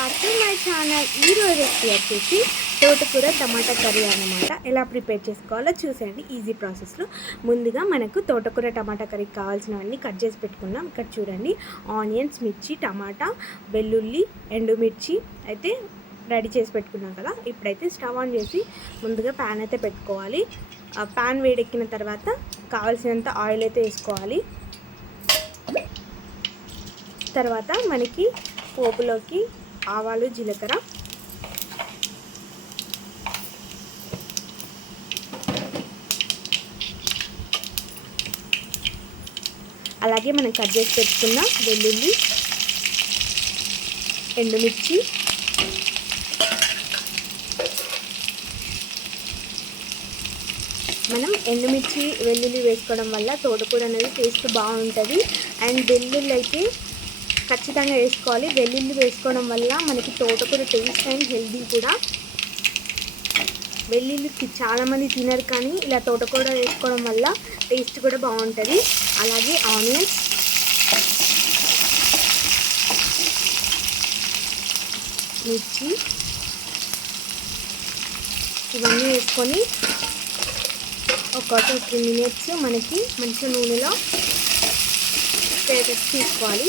Back to my channel ఈరోజు recipe వచ్చేసి తోటకూర టమాటా కర్రీ అన్నమాట. ఎలా ప్రిపేర్ చేసుకోవాలో చూసేయండి. ఈజీ ప్రాసెస్లో ముందుగా మనకు తోటకూర టమాటా కర్రీకి కావాల్సినవన్నీ కట్ చేసి పెట్టుకున్నాం. ఇక్కడ చూడండి ఆనియన్స్ మిర్చి టమాటా వెల్లుల్లి ఎండుమిర్చి అయితే రెడీ చేసి పెట్టుకున్నాం కదా. ఇప్పుడైతే స్టవ్ ఆన్ చేసి ముందుగా ప్యాన్ అయితే పెట్టుకోవాలి. ప్యాన్ వేడెక్కిన తర్వాత కావాల్సినంత ఆయిల్ అయితే వేసుకోవాలి. తర్వాత మనకి పోపులోకి ఆవాలు జీలకర్ర. అలాగే మనం కట్ చేసి పెట్టుకున్న వెల్లుల్లి ఎండుమిర్చి మనం ఎండుమిర్చి వెల్లుల్లి వేసుకోవడం వల్ల తోటకూర అనేది టేస్ట్ బాగుంటుంది. అండ్ వెల్లుల్లి అయితే ఖచ్చితంగా వేసుకోవాలి. వెల్లుల్లి వేసుకోవడం వల్ల మనకి తోటకూర టేస్ట్ అండ్ హెల్దీ కూడా. వెల్లుల్లి చాలామంది తినరు కానీ ఇలా తోటకూర వేసుకోవడం వల్ల టేస్ట్ కూడా బాగుంటుంది. అలాగే ఆనియన్స్. మిర్చి. ఇవన్నీ వేసుకొని ఒక టూ త్రీ మినిట్స్ మనకి మంచి నూనెలో ఫ్రై తీసుకోవాలి.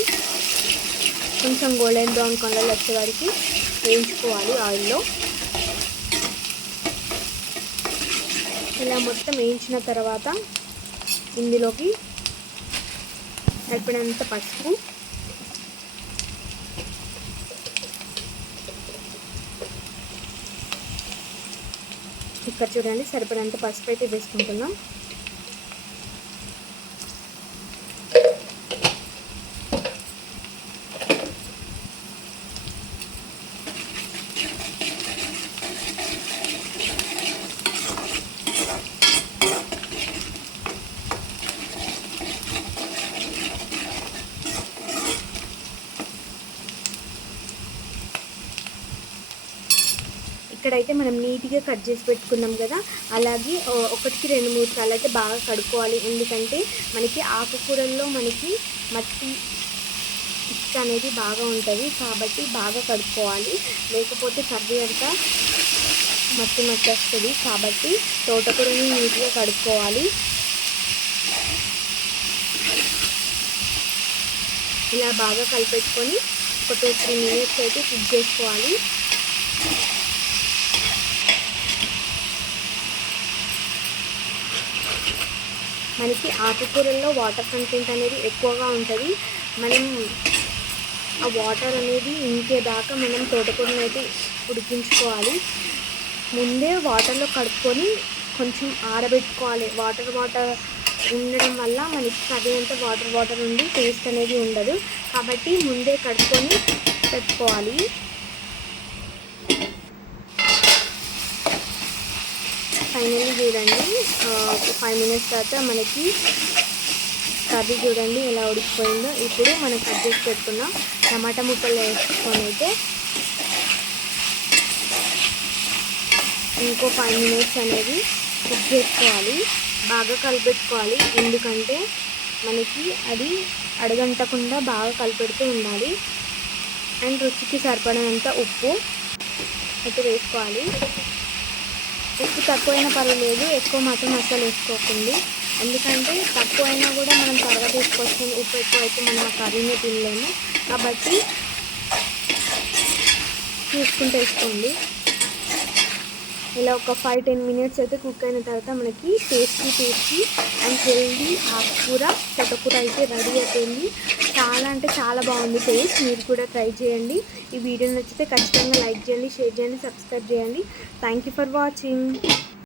కొంచెం గోల్డెన్ బ్రౌన్ కలర్ వచ్చే వరకు వేయించుకోవాలి ఆయిల్లో. ఇలా మొత్తం వేయించిన తర్వాత ఇందులోకి సరిపడినంత పసుపు. ఇక్కడ చూడండి సరిపడంత పసుపు అయితే వేసుకుంటున్నాం. ఇక్కడైతే మనం నీట్గా కట్ చేసి పెట్టుకున్నాం కదా అలాగే ఒకటికి రెండు మూడు సార్లు అయితే బాగా కడుక్కోవాలి. ఎందుకంటే మనకి ఆకుకూరల్లో మనకి మట్టి ఇసుక అనేది బాగా ఉంటుంది కాబట్టి బాగా కడుక్కోవాలి. లేకపోతే కర్రీ అంతా మట్టి మట్టి వస్తుంది కాబట్టి తోటకూరని నీట్గా కడుక్కోవాలి. ఇలా బాగా కలిపెట్టుకొని ఒక టూ త్రీ మినిట్స్ అయితే కుక్ చేసుకోవాలి. మనకి ఆకుకూరల్లో వాటర్ కంటెంట్ అనేది ఎక్కువగా ఉంటుంది. మనం ఆ వాటర్ అనేది ఇంకేదాకా మనం తోటకూరని అయితే ఉడికించుకోవాలి. ముందే వాటర్లో కడుక్కొని కొంచెం ఆరబెట్టుకోవాలి. వాటర్ వాటర్ ఉండడం వల్ల మనకి కర్రీ అంతా వాటర్ వాటర్ ఉండి టేస్ట్ అనేది ఉండదు. కాబట్టి ముందే కడుక్కొని పెట్టుకోవాలి. ఫైనల్లీ చూడండి. ఒక ఫైవ్ మినిట్స్ తర్వాత మనకి కర్రీ చూడండి ఎలా ఉడికిపోయిందో. ఇప్పుడు మనం కట్ చేసి పెట్టుకున్న టమాటా ముక్కలు వేసుకొని అయితే ఇంకో ఫైవ్ మినిట్స్ అనేది కుక్ చేసుకోవాలి. బాగా కలిపెట్టుకోవాలి. ఎందుకంటే మనకి అది అడగంటకుండా బాగా కలిపెడుతూ ఉండాలి. అండ్ రుచికి సరిపడినంత ఉప్పు అయితే వేసుకోవాలి. ఉప్పు తక్కువైనా పర్వాలేదు ఎక్కువ మాత్రం అసలు వేసుకోకండి. ఎందుకంటే తక్కువైనా కూడా మనం తర్వాత వేసుకోవచ్చు ఉప్పు ఎక్కువ అయితే మనం ఆ కర్రీని తినలేము. కాబట్టి చూసుకుంటూ వేసుకోండి ఇలా ఒక ఫైవ్ టెన్ మినిట్స్ అయితే కుక్ అయిన తర్వాత మనకి టేస్టీ టేస్టీ అండ్ హెల్దీ ఆకుకూర తొట్టకూర అయితే రెడీ అయిపోయింది. చాలా అంటే చాలా బాగుంది టేస్ట్ మీరు కూడా ట్రై చేయండి. ఈ వీడియో నచ్చితే ఖచ్చితంగా లైక్ చేయండి షేర్ చేయండి సబ్స్క్రైబ్ చేయండి. Thank you for watching